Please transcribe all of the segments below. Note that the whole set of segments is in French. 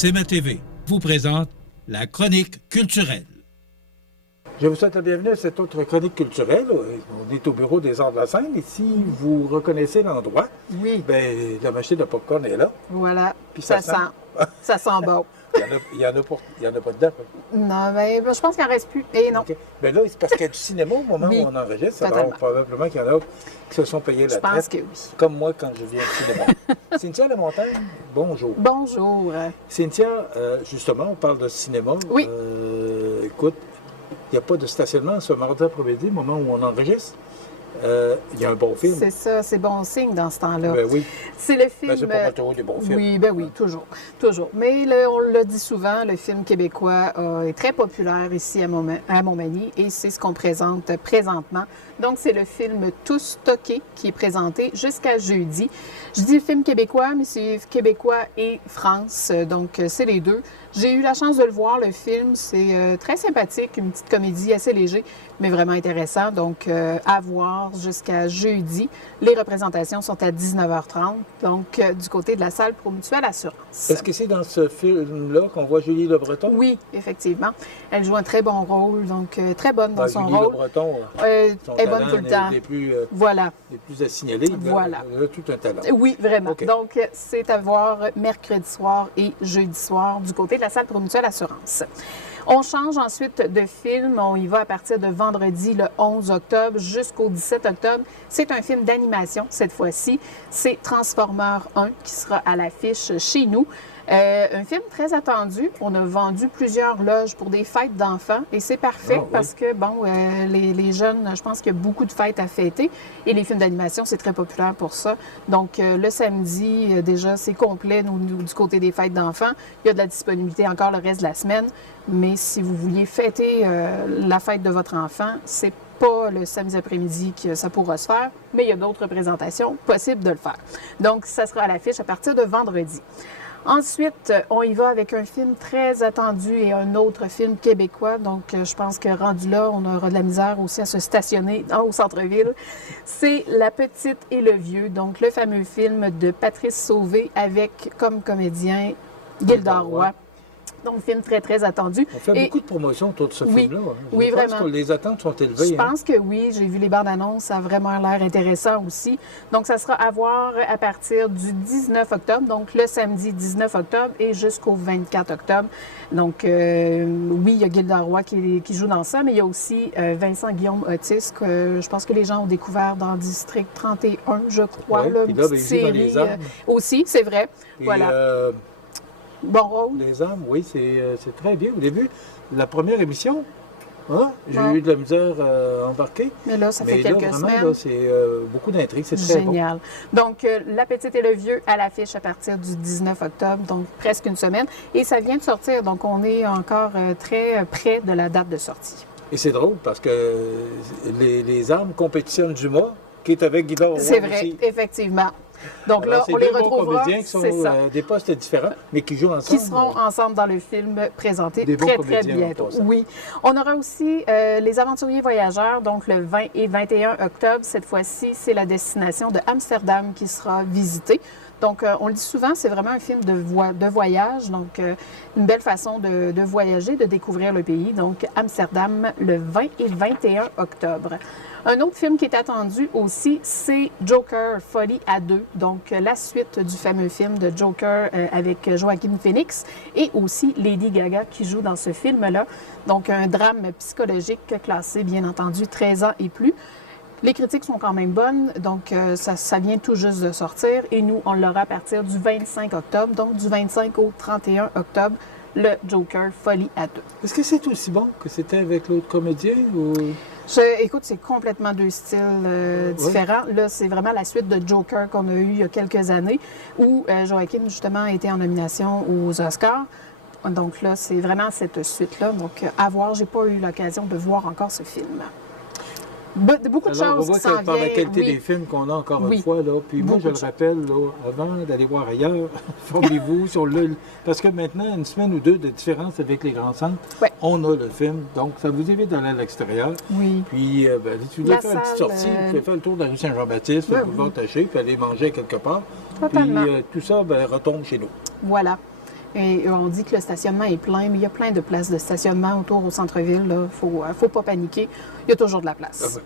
CMA TV vous présente la chronique culturelle. Je vous souhaite la bienvenue à cette autre chronique culturelle. On est au bureau des Arts de la Scène et si vous reconnaissez l'endroit, oui, ben, la machine de popcorn est là. Voilà, Puis ça sent. Ça sent bon. Il y en a pas dedans. Non, mais je pense qu'il n'en reste plus. Et non. Okay. Ben là, c'est parce qu'il y a du cinéma au moment oui, où on enregistre. totalement. Alors, probablement qu'il y en a qui se sont payés la Je pense traite, que oui. comme moi quand je viens au cinéma. Cynthia Lamontagne, bonjour. Bonjour. Cynthia, justement, on parle de cinéma. Oui. Écoute, il n'y a pas de stationnement ce mardi après-midi, au moment où on enregistre. Il y a un bon film. C'est ça, c'est bon signe dans ce temps-là. Ben oui. C'est le film. Ben, c'est pas mal toujours des bons films. Oui, ben oui, toujours. Toujours. Mais on le dit souvent, le film québécois est très populaire ici à Montmagny et c'est ce qu'on présente présentement. Donc, c'est le film Tous toqués qui est présenté jusqu'à jeudi. Je dis le film québécois, mais c'est québécois et France, donc c'est les deux. J'ai eu la chance de le voir, le film. C'est très sympathique, une petite comédie assez léger, mais vraiment intéressant. Donc, à voir jusqu'à jeudi. Les représentations sont à 19h30, donc du côté de la salle Promutuelle Assurance. Est-ce que c'est dans ce film-là qu'on voit Julie Le Breton? Oui, effectivement. Elle joue un très bon rôle, donc très bonne dans son Julie rôle. Le Breton, son est bonne talent tout le temps. des plus à signaler. Voilà. Elle a tout un talent. Oui, vraiment. Okay. Donc, c'est à voir mercredi soir et jeudi soir du côté de la salle Promutuelle Assurance. On change ensuite de film. On y va à partir de vendredi, le 11 octobre, jusqu'au 17 octobre. C'est un film d'animation, cette fois-ci. C'est Transformers 1 qui sera à l'affiche chez nous. Un film très attendu. On a vendu plusieurs loges pour des fêtes d'enfants et c'est parfait parce que, bon, les jeunes, je pense qu'il y a beaucoup de fêtes à fêter et les films d'animation, c'est très populaire pour ça. Donc, le samedi, déjà, c'est complet du côté des fêtes d'enfants. Il y a de la disponibilité encore le reste de la semaine, mais si vous vouliez fêter la fête de votre enfant, c'est pas le samedi après-midi que ça pourra se faire, mais il y a d'autres représentations possibles de le faire. Donc, ça sera à l'affiche à partir de vendredi. Ensuite, on y va avec un film très attendu et un autre film québécois. Donc, je pense que rendu là, on aura de la misère aussi à se stationner au centre-ville. C'est La Petite et le Vieux, donc le fameux film de Patrice Sauvé avec comme comédien Gilda Roy. Donc, film très, très attendu. On fait beaucoup de promotions autour de ce film-là. Oui, vraiment. Je pense que les attentes sont élevées. Je pense que oui. J'ai vu les bandes annonces. Ça a vraiment l'air intéressant aussi. Donc, ça sera à voir à partir du 19 octobre, donc le samedi 19 octobre et jusqu'au 24 octobre. Donc, oui, il y a Gilda Roy qui joue dans ça, mais il y a aussi Vincent Guillaume Otis, que je pense que les gens ont découvert dans District 31, je crois. Oui, puis là, il joue dans Les Armes. Aussi, c'est vrai. Et, voilà. Bon rôle. Les Armes, oui, c'est très bien. Au début, la première émission, hein, j'ai eu de la misère à embarquer. Mais là, ça fait quelques semaines. Là, c'est beaucoup d'intrigues, c'est très bon. Génial. Donc, La Petite et le Vieux à l'affiche à partir du 19 octobre, donc presque une semaine. Et ça vient de sortir, donc on est encore très près de la date de sortie. Et c'est drôle parce que les Armes compétitionnent Dumas, qui est avec Guy Roy. C'est vrai, aussi. Effectivement. Donc alors, là, on les retrouvera. Comédiens qui sont des postes différents, mais qui jouent ensemble. Qui seront ensemble dans le film présenté des très, bons très bientôt. Oui. On aura aussi Les Aventuriers Voyageurs, donc le 20 et 21 octobre. Cette fois-ci, c'est la destination de Amsterdam qui sera visitée. Donc, on le dit souvent, c'est vraiment un film de voyage, donc une belle façon de voyager, de découvrir le pays. Donc, Amsterdam, le 20 et 21 octobre. Un autre film qui est attendu aussi, c'est Joker, Folie à deux. Donc, la suite du fameux film de Joker avec Joaquin Phoenix et aussi Lady Gaga qui joue dans ce film-là. Donc, un drame psychologique classé, bien entendu, 13 ans et plus. Les critiques sont quand même bonnes, donc ça vient tout juste de sortir. Et nous, on l'aura à partir du 25 octobre, donc du 25 au 31 octobre, le Joker, Folie à deux. Est-ce que c'est aussi bon que c'était avec l'autre comédien ou... Écoute, c'est complètement deux styles différents. Là, c'est vraiment la suite de Joker qu'on a eu il y a quelques années, où Joaquin, justement, a été en nomination aux Oscars. Donc là, c'est vraiment cette suite-là. Donc, à voir, j'ai pas eu l'occasion de voir encore ce film. Beaucoup de choses on voit qui s'en que par la viennent, qualité des films qu'on a encore une fois, là, puis moi, je le rappelle, là, avant d'aller voir ailleurs, formez-vous sur le... Parce que maintenant, une semaine ou deux de différence avec les grands centres, on a le film, donc ça vous évite d'aller à l'extérieur. Oui. Puis, si vous voulez faire une petite sortie, vous pouvez faire le tour de la rue Saint-Jean-Baptiste, vous pouvez attacher, puis aller manger quelque part. Totalement. Puis tout ça retombe chez nous. Voilà. Et on dit que le stationnement est plein, mais il y a plein de places de stationnement autour au centre-ville. Il ne faut pas paniquer. Il y a toujours de la place.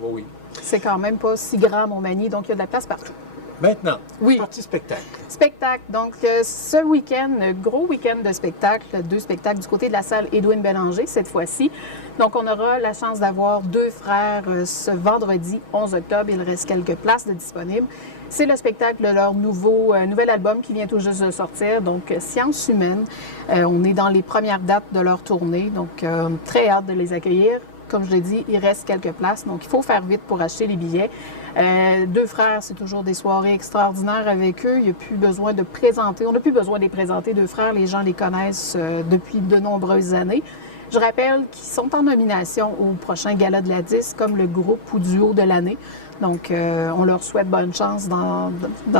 Oui. C'est quand même pas si grand, Montmagny, donc il y a de la place partout. Maintenant, oui. Partie spectacle. Spectacle. Donc, ce week-end, gros week-end de spectacle, 2 spectacles du côté de la salle Édouine Bélanger cette fois-ci. Donc, on aura la chance d'avoir 2 frères ce vendredi 11 octobre. Il reste quelques places de disponibles. C'est le spectacle de leur nouvel album qui vient tout juste de sortir, donc Science humaine. On est dans les premières dates de leur tournée, donc très hâte de les accueillir. Comme je l'ai dit, il reste quelques places, donc il faut faire vite pour acheter les billets. 2 frères, c'est toujours des soirées extraordinaires avec eux. Il n'y a plus besoin de présenter. On n'a plus besoin de les présenter, 2 frères. Les gens les connaissent depuis de nombreuses années. Je rappelle qu'ils sont en nomination au prochain Gala de la Disque comme le groupe ou duo de l'année. Donc, on leur souhaite bonne chance dans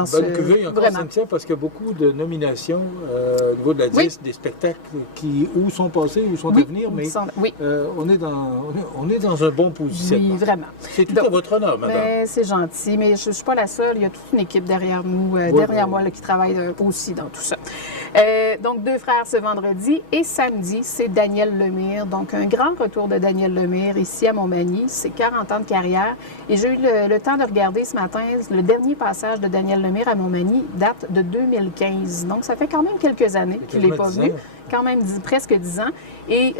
ce... Bonne cuvée, encore, Cynthia, parce qu'il y a beaucoup de nominations au niveau de la Disque, des spectacles qui ou sont passés ou sont à venir, mais on est dans un bon positionnement. Oui, vraiment. C'est tout à votre honneur, madame. C'est gentil, mais je ne suis pas la seule. Il y a toute une équipe derrière nous, moi, là, qui travaille aussi dans tout ça. Donc, 2 frères ce vendredi. Et samedi, c'est Daniel Lemire. Donc, un grand retour de Daniel Lemire ici à Montmagny. C'est 40 ans de carrière. Et j'ai eu le temps de regarder ce matin, le dernier passage de Daniel Lemire à Montmagny date de 2015. Donc, ça fait quand même quelques années qu'il n'est pas venu. Quand même presque 10 ans. Et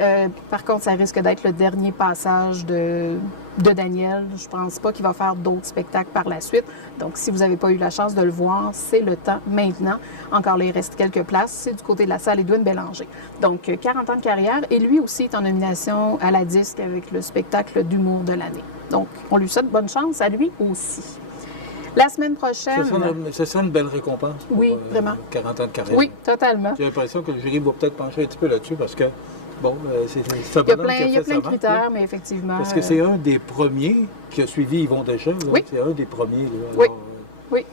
par contre, ça risque d'être le dernier passage de Daniel. Je ne pense pas qu'il va faire d'autres spectacles par la suite. Donc, si vous n'avez pas eu la chance de le voir, c'est le temps maintenant. Encore là, il reste quelques places. C'est du côté de la salle Édouine Bélanger. Donc, 40 ans de carrière. Et lui aussi est en nomination à la Disque avec le spectacle d'humour de l'année. Donc, on lui souhaite bonne chance à lui aussi. La semaine prochaine... Ce sera une belle récompense pour vraiment. 40 ans de carrière. Oui, totalement. J'ai l'impression que le jury va peut-être pencher un petit peu là-dessus parce que, bon, c'est un il y a bonhomme qui a fait plein de sa critères, vente, mais effectivement... Parce que c'est un des premiers qui a suivi Yvon Deschamps. Oui. C'est un des premiers. Là, oui. Oui.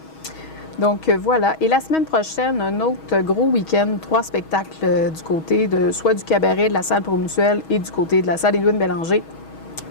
Donc, voilà. Et la semaine prochaine, un autre gros week-end, 3 spectacles du côté soit du cabaret de la salle Promutuelle et du côté de la salle Édouine Bélanger.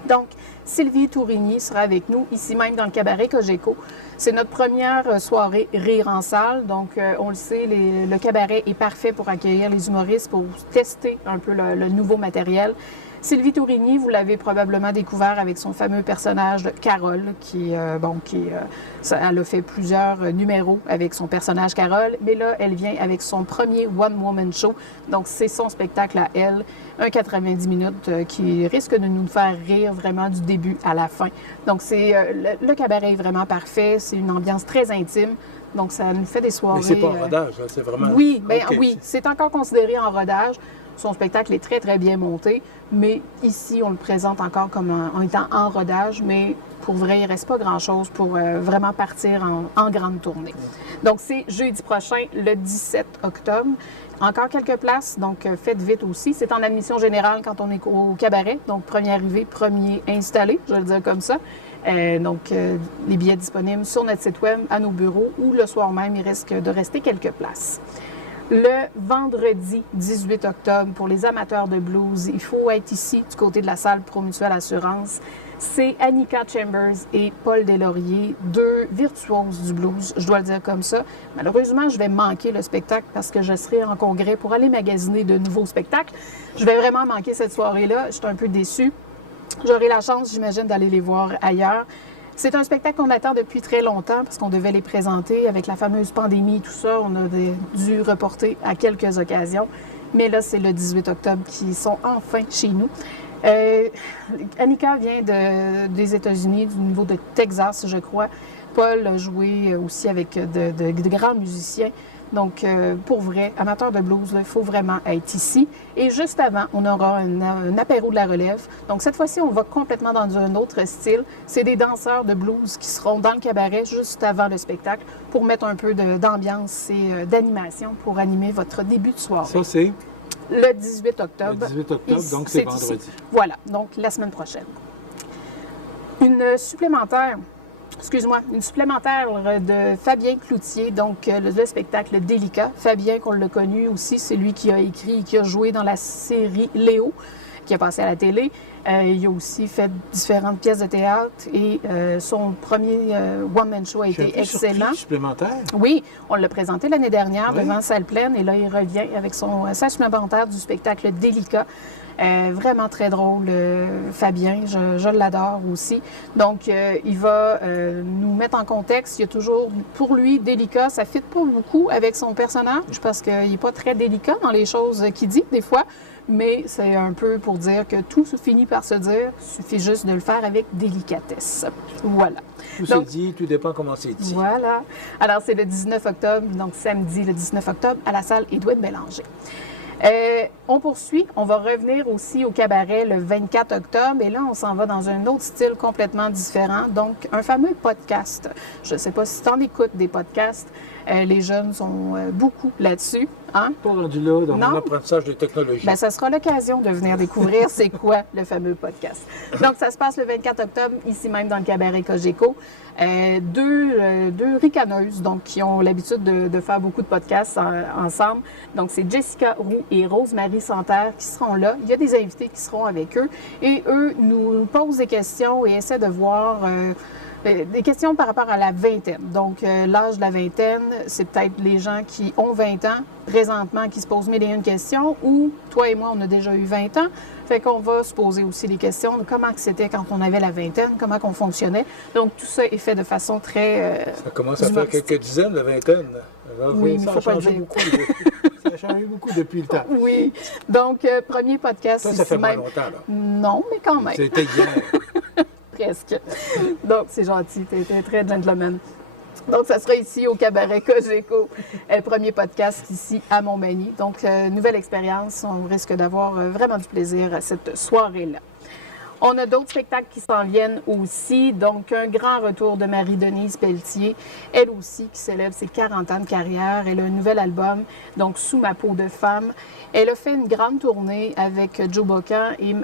Donc, Sylvie Tourigny sera avec nous, ici même dans le cabaret Cogeco. C'est notre première soirée rire en salle. Donc, on le sait, le cabaret est parfait pour accueillir les humoristes, pour tester un peu le nouveau matériel. Sylvie Tourigny, vous l'avez probablement découvert avec son fameux personnage de Carole, elle a fait plusieurs numéros avec son personnage Carole, mais là, elle vient avec son premier one-woman show. Donc, c'est son spectacle à elle, un 90 minutes qui risque de nous faire rire vraiment du début à la fin. Donc, le cabaret est vraiment parfait, c'est une ambiance très intime. Donc, ça nous fait des soirées... Mais c'est pas en rodage, c'est vraiment... Oui, oui, c'est encore considéré en rodage. Son spectacle est très, très bien monté, mais ici, on le présente encore comme en étant en rodage, mais pour vrai, il ne reste pas grand-chose pour vraiment partir en grande tournée. Donc, c'est jeudi prochain, le 17 octobre. Encore quelques places, donc faites vite aussi. C'est en admission générale quand on est au cabaret, donc premier arrivé, premier installé, je vais le dire comme ça. Les billets disponibles sur notre site web, à nos bureaux, ou le soir même, il risque de rester quelques places. Le vendredi 18 octobre, pour les amateurs de blues, il faut être ici, du côté de la salle Promutuelle Assurance. C'est Annika Chambers et Paul Deslauriers, 2 virtuoses du blues, je dois le dire comme ça. Malheureusement, je vais manquer le spectacle parce que je serai en congrès pour aller magasiner de nouveaux spectacles. Je vais vraiment manquer cette soirée-là. Je suis un peu déçue. J'aurai la chance, j'imagine, d'aller les voir ailleurs. C'est un spectacle qu'on attend depuis très longtemps parce qu'on devait les présenter avec la fameuse pandémie et tout ça. On a dû reporter à quelques occasions. Mais là, c'est le 18 octobre qu'ils sont enfin chez nous. Annika vient des États-Unis, du niveau de Texas, je crois. Paul a joué aussi avec de grands musiciens. Donc, pour vrai, amateur de blues, il faut vraiment être ici. Et juste avant, on aura un apéro de la relève. Donc, cette fois-ci, on va complètement dans un autre style. C'est des danseurs de blues qui seront dans le cabaret juste avant le spectacle pour mettre un peu d'ambiance et d'animation pour animer votre début de soirée. Ça, c'est? Le 18 octobre. Le 18 octobre, donc c'est vendredi. Ici. Voilà, donc la semaine prochaine. Une supplémentaire de Fabien Cloutier, donc le spectacle Délicat. Fabien, qu'on l'a connu aussi, c'est lui qui a écrit et qui a joué dans la série Léo. qui a passé à la télé. Il a aussi fait différentes pièces de théâtre et son premier one-man show a été excellent. Supplémentaire? Oui, on l'a présenté l'année dernière devant salle pleine et là, il revient avec son stage supplémentaire du spectacle Délicat. Vraiment très drôle, Fabien, je l'adore aussi. Donc, il va nous mettre en contexte. Il y a toujours, pour lui, délicat, ça ne fit pas beaucoup avec son personnage parce qu'il n'est pas très délicat dans les choses qu'il dit, des fois. Mais c'est un peu pour dire que tout se finit par se dire, il suffit juste de le faire avec délicatesse. Voilà. Tout se dit, tout dépend comment c'est dit. Voilà. Alors, c'est le 19 octobre, donc samedi le 19 octobre, à la salle Édouard Bélanger. On poursuit. On va revenir aussi au cabaret le 24 octobre. Et là, on s'en va dans un autre style complètement différent. Donc, un fameux podcast. Je ne sais pas si tu en écoutes des podcasts. Les jeunes sont beaucoup là-dessus. Hein? Pas rendu là dans mon apprentissage de technologie. Bien, ça sera l'occasion de venir découvrir c'est quoi le fameux podcast. Donc, ça se passe le 24 octobre, ici même dans le cabaret Cogeco. Deux ricaneuses, donc, qui ont l'habitude de faire beaucoup de podcasts ensemble. Donc, c'est Jessica Roux et Rose-Marie Santerre qui seront là. Il y a des invités qui seront avec eux. Et eux nous posent des questions et essaient de voir... des questions par rapport à la vingtaine. Donc, l'âge de la vingtaine, c'est peut-être les gens qui ont 20 ans présentement qui se posent mille et une questions, ou toi et moi, on a déjà eu 20 ans. Fait qu'on va se poser aussi les questions de comment c'était quand on avait la vingtaine, comment on fonctionnait. Donc, tout ça est fait de façon très ça commence à faire quelques dizaines de vingtaine. Alors, oui, ça a changé beaucoup. Ça a changé beaucoup depuis le temps. Oui. Donc, premier podcast. Ça fait moins longtemps, là. Non, mais quand même. C'était hier. Presque. Donc, c'est gentil. Tu étais très gentleman. Donc, ça sera ici au cabaret Cogeco, premier podcast ici à Montmagny. Donc, nouvelle expérience. On risque d'avoir vraiment du plaisir à cette soirée-là. On a d'autres spectacles qui s'en viennent aussi. Donc, un grand retour de Marie-Denise Pelletier, elle aussi qui célèbre ses 40 ans de carrière. Elle a un nouvel album, donc Sous ma peau de femme. Elle a fait une grande tournée avec Joe Bocan et...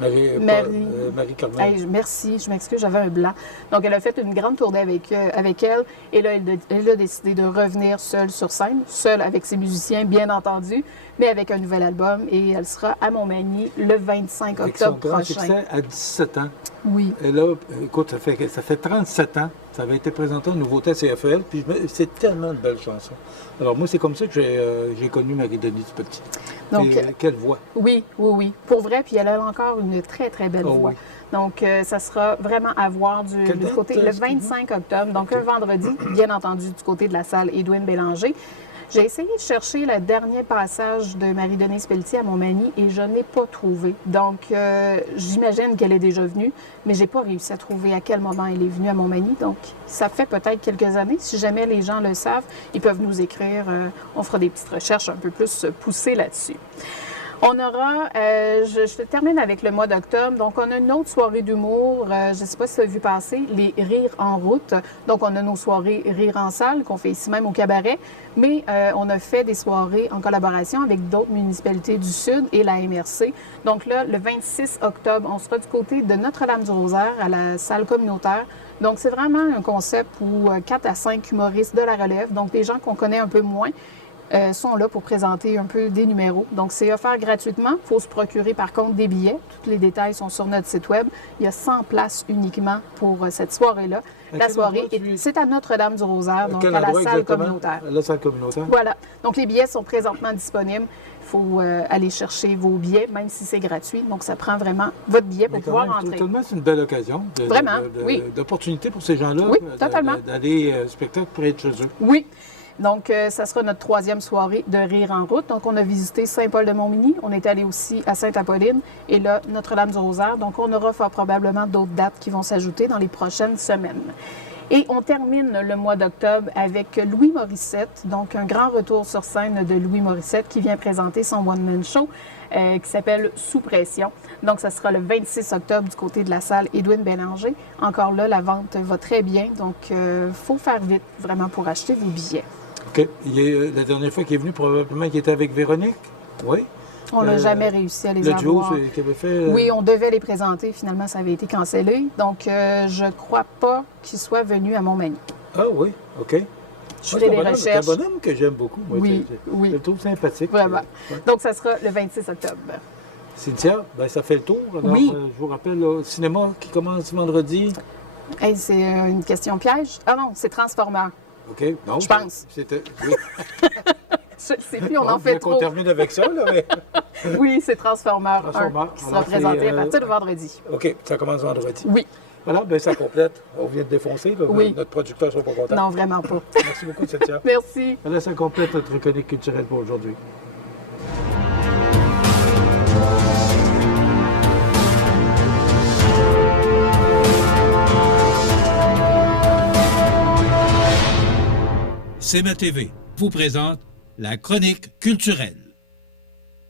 Marie Carmen. Hey, merci, je m'excuse, j'avais un blanc. Donc, elle a fait une grande tournée avec elle. Et là, elle a décidé de revenir seule sur scène, seule avec ses musiciens, bien entendu, mais avec un nouvel album. Et elle sera à Montmagny le 25 octobre prochain. Avec son grand succès à 17 ans. Oui. Et là, écoute, ça fait 37 ans. Ça avait été présenté en nouveauté à CFL. Puis c'est tellement de belles chansons. Alors, moi, c'est comme ça que j'ai connu Marie-Denise Pelletier. Donc, quelle voix. Oui. Pour vrai, puis elle a encore une très, très belle voix. Oui. Donc, ça sera vraiment à voir du côté le 25 octobre, donc un vendredi, bien entendu, du côté de la salle Édouard Bélanger. J'ai essayé de chercher le dernier passage de Marie-Denise Pelletier à Montmagny et je n'ai pas trouvé. Donc, j'imagine qu'elle est déjà venue, mais je n'ai pas réussi à trouver à quel moment elle est venue à Montmagny. Donc, ça fait peut-être quelques années. Si jamais les gens le savent, ils peuvent nous écrire. On fera des petites recherches un peu plus poussées là-dessus. On aura, je termine avec le mois d'octobre, donc on a une autre soirée d'humour, je ne sais pas si tu as vu passer, les Rires en route. Donc on a nos soirées Rires en salle qu'on fait ici même au cabaret, mais on a fait des soirées en collaboration avec d'autres municipalités du Sud et la MRC. Donc là, le 26 octobre, on sera du côté de Notre-Dame-du-Rosaire à la salle communautaire. Donc c'est vraiment un concept où 4 à 5 humoristes de la relève, donc des gens qu'on connaît un peu moins, sont là pour présenter un peu des numéros. Donc, c'est offert gratuitement. Il faut se procurer, par contre, des billets. Tous les détails sont sur notre site web. Il y a 100 places uniquement pour cette soirée-là. La soirée, c'est à Notre-Dame-du-Rosaire, donc à la salle communautaire. La salle communautaire. Voilà. Donc, les billets sont présentement disponibles. Il faut aller chercher vos billets, même si c'est gratuit. Donc, ça prend vraiment votre billet pour pouvoir rentrer. Totalement, c'est une belle occasion. D'opportunité pour ces gens-là. Oui, totalement. D'aller spectacle près de chez eux. Oui. Donc, ça sera notre 3e soirée de Rire en route. Donc, on a visité Saint-Paul-de-Montmagny. On est allé aussi à Sainte-Apolline et là, Notre-Dame-du-Rosaire. Donc, on aura fort probablement d'autres dates qui vont s'ajouter dans les prochaines semaines. Et on termine le mois d'octobre avec Louis Morissette, donc un grand retour sur scène de Louis Morissette qui vient présenter son one-man show qui s'appelle Sous pression. Donc, ça sera le 26 octobre du côté de la salle Édouard Bélanger. Encore là, la vente va très bien, donc il faut faire vite vraiment pour acheter vos billets. OK. La dernière fois qu'il est venu, probablement qu'il était avec Véronique. Oui. On n'a jamais réussi à les avoir. Le duo qu'il avait fait... Oui, on devait les présenter. Finalement, ça avait été cancellé. Donc, je ne crois pas qu'il soit venu à Montmagny. Ah oui, OK. Je fais des recherches. C'est un bonhomme que j'aime beaucoup. Moi, oui. Je le trouve sympathique. Vraiment. Ouais. Donc, ça sera le 26 octobre. Cynthia, ben, ça fait le tour. Alors, Oui. je vous rappelle, le cinéma qui commence vendredi. Hey, c'est une question piège? Ah non, c'est Transformers. OK. Non, Je pense. C'était... Oui. Je ne sais plus, on Bon, en fait qu'on trop. termine avec ça, là, mais... Oui, c'est Transformers 1 Transformers. qui sera Alors, présenté c'est, à partir de vendredi. OK, ça commence vendredi. Oui. Voilà, ben ça complète. On vient de défoncer, là. Oui. Notre producteur ne sera pas content. Non, vraiment pas. Merci beaucoup, Cynthia. Merci. Voilà, ça complète notre chronique culturelle pour aujourd'hui. CMA TV vous présente la chronique culturelle.